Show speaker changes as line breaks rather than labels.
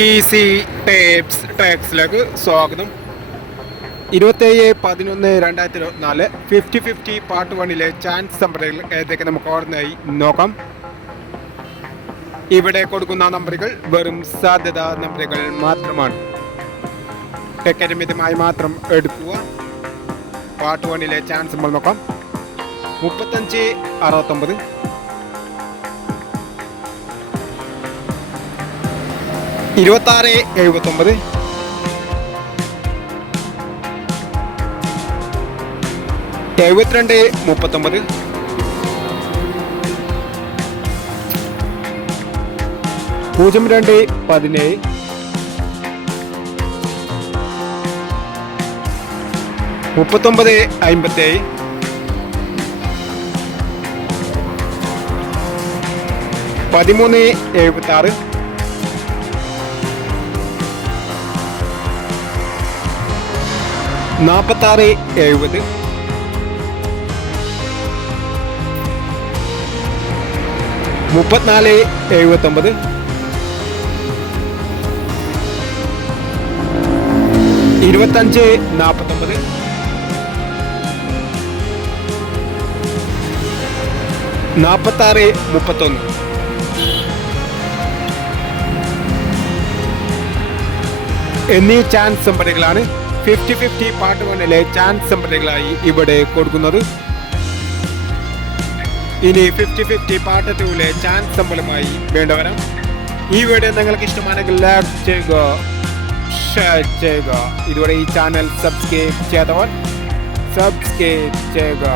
Easy tapes ടാക്സിലേക്ക് സ്വാഗതം. ഇരുപത്തേഴ് പതിനൊന്ന് രണ്ടായിരത്തി ഇരുപത്തിനാല് ഫിഫ്റ്റി ഫിഫ്റ്റി പാർട്ട് വണ്ണിലെ ചാൻസ് നമ്പറുകൾ ഏതൊക്കെ നമുക്ക് ഓർമ്മയായി നോക്കാം. ഇവിടെ കൊടുക്കുന്ന നമ്പറുകൾ വെറും സാധ്യത നമ്പറുകൾ മാത്രമാണ്. ടിക്കറ്റ് മിതമായി മാത്രം എടുക്കുക. പാർട്ട് വണ്ണിലെ ചാൻസ് നമ്മൾ നോക്കാം. മുപ്പത്തഞ്ച് അറുപത്തൊമ്പത്. ഇരുപത്താറ് എഴുപത്തൊമ്പത്. എഴുപത്തിരണ്ട് മുപ്പത്തൊമ്പത്. പൂജ്യം രണ്ട് പതിനേഴ്. മുപ്പത്തൊമ്പത് അമ്പത്തേഴ്. പതിമൂന്ന് എഴുപത്തി ആറ് നാൽപ്പത്താറ് എഴുപത്. മുപ്പത്തിനാല് എഴുപത്തൊമ്പത്. ഇരുപത്തഞ്ച് നാൽപ്പത്തൊമ്പത് നാൽപ്പത്താറ് മുപ്പത്തൊന്ന്. എന്നീ ചാൻസ് നമ്പറുകളാണ് ഫിഫ്റ്റി ഫിഫ്റ്റി പാർട്ട് വണ്ണിലെ ചാൻസ് സംബന്ധികളായി ഇവിടെ കൊടുക്കുന്നത്. ഇനി ഫിഫ്റ്റി ഫിഫ്റ്റി പാർട്ട് ടൂവിലെ ചാൻസ് നമ്പറുമായി വേണ്ടവരാം ഈ വീഡിയോ നിങ്ങൾക്ക് ഇഷ്ടമാണെങ്കിൽ ലൈക്ക് ചെയ്യുക ഷെയർ ചെയ്യുക. ഇതുവരെ ഈ ചാനൽ സബ്സ്ക്രൈബ് ചെയ്യാത്തവർ സബ്സ്ക്രൈബ് ചെയ്യുക.